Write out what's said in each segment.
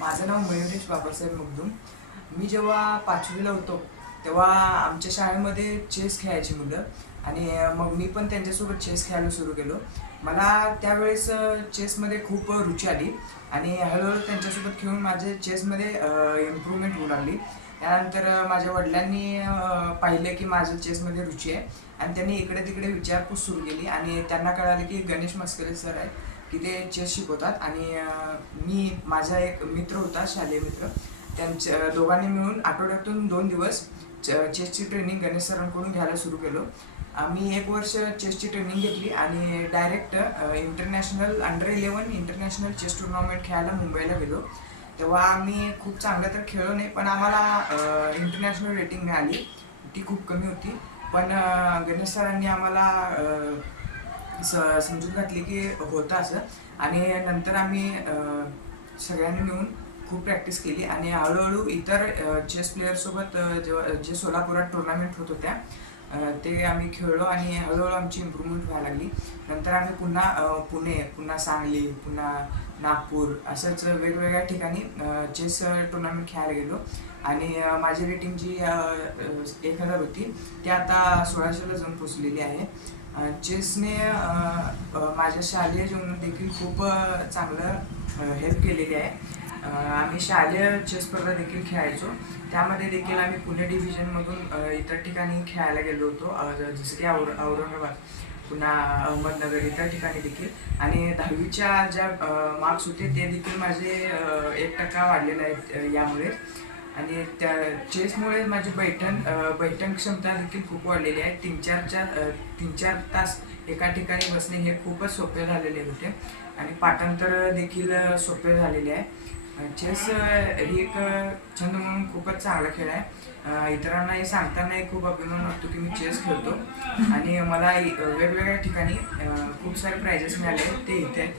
माझं नाव मयुरेश बाबासाहेब मगदूम. मी जेव्हा 5वीला होतो तेव्हा आमच्या शाळेमध्ये चेस खेळायची मुलं आणि मग मी पण त्यांच्यासोबत चेस खेळायला सुरू केलो. मला त्यावेळेस चेसमध्ये खूप रुची आली आणि हळूहळू त्यांच्यासोबत खेळून माझे चेसमध्ये इम्प्रूव्हमेंट होऊ लागली. त्यानंतर माझ्या वडिलांनी पाहिलं की माझं चेसमध्ये रुची आहे आणि त्यांनी इकडे तिकडे विचारपूस सुरू केली आणि त्यांना कळालं की गणेश मस्करे सर आहेत की ते चेस शिकवतात. आणि मी माझा एक मित्र होता, शालेय मित्र, त्यांच्या दोघांनी मिळून आठवड्यातून 2 दिवस चेसची ट्रेनिंग गणेश सरांकडून घ्यायला सुरू केलो. आम्ही 1 वर्ष चेसची ट्रेनिंग घेतली आणि direct international under eleven international chess tournament खेळायला मुंबईला गेलो. तेव्हा आम्ही खूप चांगलं तर खेळलो नाही, पण आम्हाला इंटरनॅशनल रेटिंग मिळाली. ती खूप कमी होती, पण गणेश सरांनी आम्हाला समजून घातली की होतं असं. आणि नंतर आम्ही सगळ्यांनी मिळून खूप प्रॅक्टिस केली आणि हळूहळू इतर चेस प्लेयरसोबत जेव्हा जे सोलापुरात टुर्नामेंट होत होत्या ते आम्ही खेळलो आणि हळूहळू आमची इम्प्रूव्हमेंट व्हायला लागली. नंतर आम्ही पुन्हा पुणे, पुन्हा सांगली, पुन्हा नागपूर असंच वेगवेगळ्या ठिकाणी चेस टुर्नामेंट खेळायला गेलो आणि माझी रेटिंग जी 1000 होती ती आता 1600ला जाऊन पोचलेली आहे. चेसने माझ्या शालेय जीवनात देखील खूप चांगलं हेल्प केलेली आहे. आम्ही शालेय चेस स्पर्धा देखील खेळायचो. त्यामध्ये देखील आम्ही पुणे डिव्हिजनमधून इतर ठिकाणी खेळायला गेलो होतो, जसं की औरंगाबाद, पुन्हा अहमदनगर इतर ठिकाणी देखील. आणि 10वीच्या ज्या मार्क्स होते ते देखील माझे 1% वाढलेले आहेत यामुळे. आणि त्या चेसमुळे माझी बैठण क्षमता देखील खूप वाढलेली आहे. 3-4 तास एका ठिकाणी बसणे हे खूपच सोपे झालेले होते आणि पाठांतर देखील सोपे झालेले आहे. चेस ही एक छंद म्हणून खूपच चांगला खेळ आहे. इतरांनाही सांगतानाही खूप अभिमान वाटतो की मी चेस खेळतो आणि मला वेगवेगळ्या ठिकाणी खूप सारे प्राइजेस मिळाले आहेत, ते इथे आहेत.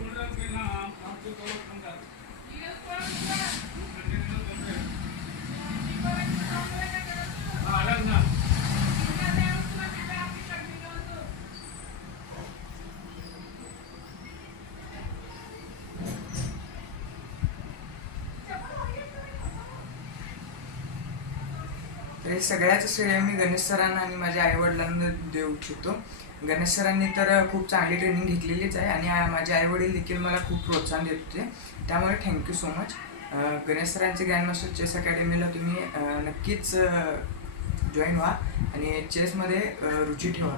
तर हे सगळ्याच श्रेय मी गणेश सरांना आणि माझ्या आईवडिलांना देऊ इच्छितो. गणेश सरांनी तर खूप चांगली ट्रेनिंग घेतलेलीच आहे आणि माझे आईवडील देखील मला खूप प्रोत्साहन देत होते. त्यामुळे थँक्यू सो मच. गणेश सरांचे ग्रँडमास्टर चेस अकॅडमीला तुम्ही नक्कीच जॉईन व्हा आणि चेसमध्ये रुची ठेवा.